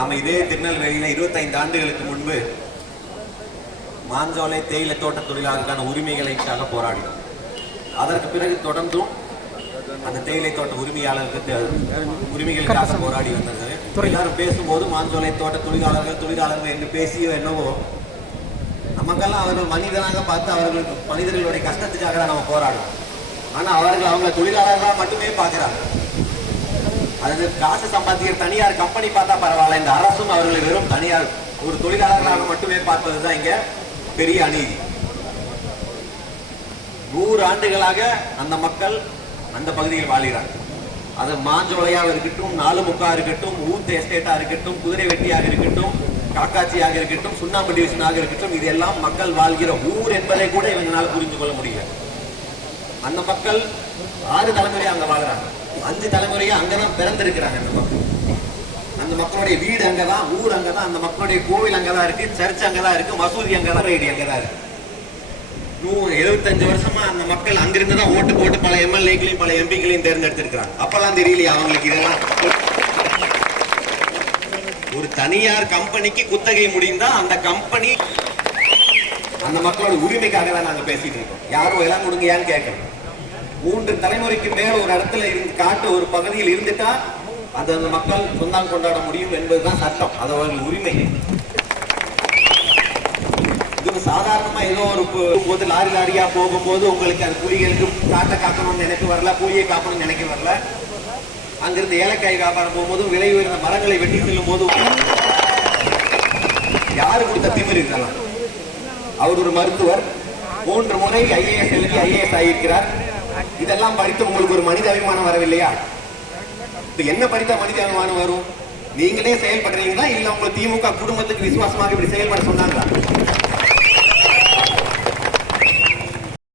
நாம இதே திருநெல்வேலியில 25 ஆண்டுகளுக்கு முன்பு மாஞ்சோலை தேயிலை தோட்ட தொழிலாளர்களுக்கான உரிமைகளுக்காக போராடினோம். அதற்கு பிறகு தொடர்ந்தும் அந்த தேயிலை தோட்ட உரிமையாளர்களுக்கு உரிமைகளுக்காக போராடி வந்தது. எல்லாரும் பேசும்போது மாஞ்சோலை தோட்ட தொழிலாளர்கள் என்று பேசியோ என்னவோ, நமக்கெல்லாம் அவர்கள் மனிதனாக பார்த்து அவர்களுக்கு மனிதர்களுடைய கஷ்டத்துக்காக தான் நம்ம போராடுறோம். ஆனா அவர்கள் அவங்க தொழிலாளர்களாக மட்டுமே பார்க்கிறாங்க. அது காசு சம்பாதிக்கிற தனியார் கம்பெனி பார்த்தா பரவாயில்ல, இந்த அரசும் அவர்களை வெறும் தனியார் ஒரு தொழிலாளர்களாக மட்டுமே பார்ப்பதுதான் இங்க பெரிய அநீதி. 100 ஆண்டுகளாக அந்த மக்கள் அந்த பகுதியில் வாழ்கிறாங்க. அது மாஞ்சோலையாக இருக்கட்டும், 4முக்கா இருக்கட்டும், ஊத்து எஸ்டேட்டா இருக்கட்டும், குதிரை வெட்டியாக இருக்கட்டும், காக்காட்சியாக இருக்கட்டும், சுண்ணாம்பு டிவிஷனாக இருக்கட்டும், இதெல்லாம் மக்கள் வாழ்கிற ஊர் என்பதை கூட இவங்களால புரிந்து கொள்ள முடியல. அந்த மக்கள் 6 தலைமுறையா அங்க வாழ்றாங்க, 5 தலைமுறையா அங்கதான் பிறந்திருக்கிறாங்க. அந்த மக்களுடைய வீடு அங்கதான், ஊர் அங்கதான், அந்த மக்களுடைய கோவில் அங்கதான் இருக்கு, சர்ச் அங்கதான் இருக்கு, மசூதி அங்கதான், ரேடி அங்கதான் இருக்கு. 75 வருஷமா அந்த மக்கள் அங்கிருந்துதான் ஓட்டு போட்டு பல எம்எல்ஏக்களையும் பல எம்பிக்களையும் தேர்ந்தெடுத்திருக்கிறாங்க. அப்பெல்லாம் தெரியலையா அவங்களுக்கு இதெல்லாம்? ஒரு தனியார் கம்பெனிக்கு குத்தகை முடிந்தா அந்த கம்பெனி அந்த மக்களோட உரிமைக்காக தான் நாங்க பேசிட்டு இருக்கோம். யாரும் எல்லாம் கொடுங்க ஏன்னு கேட்கணும். 3 தலைமுறைக்கு மேல ஒரு இடத்துல இருந்து காட்டு ஒரு பகுதியில் இருந்துட்டா அது அந்த மக்கள் சொந்தம் கொண்டாட முடியும் என்பதுதான் சட்டம், அது அவர்கள் உரிமை. இது சாதாரணமா ஏதோ ஒரு போது லாரியா போகும்போது உங்களுக்கு அது புலிகளுக்கு காட்டை காக்கணும்னு நினைக்க வரல, புலியை காக்கணும்னு நினைக்க வரல. அங்கிருந்து ஏலக்காய் வியாபாரம் போகும்போது விலை உயர்ந்த மரங்களை வெட்டி செல்லும் போது யாரு கொடுத்த திமிர் இருக்கலாம்? அவர் ஒரு மருத்துவர், 3 முறை ஐஏஎஸ் எழுதி ஐஏஎஸ் ஆகியிருக்கிறார். இதெல்லாம் படித்து உங்களுக்கு ஒரு மனித அபிமானம் வரவில்லையா? என்ன படித்த மனித அபிமானம் வரும்? நீங்களே செயல்படுறீங்களா இல்ல உங்க திமுக குடும்பத்துக்கு விசுவாசமாக இப்படி செயல்பட சொன்னாங்களா?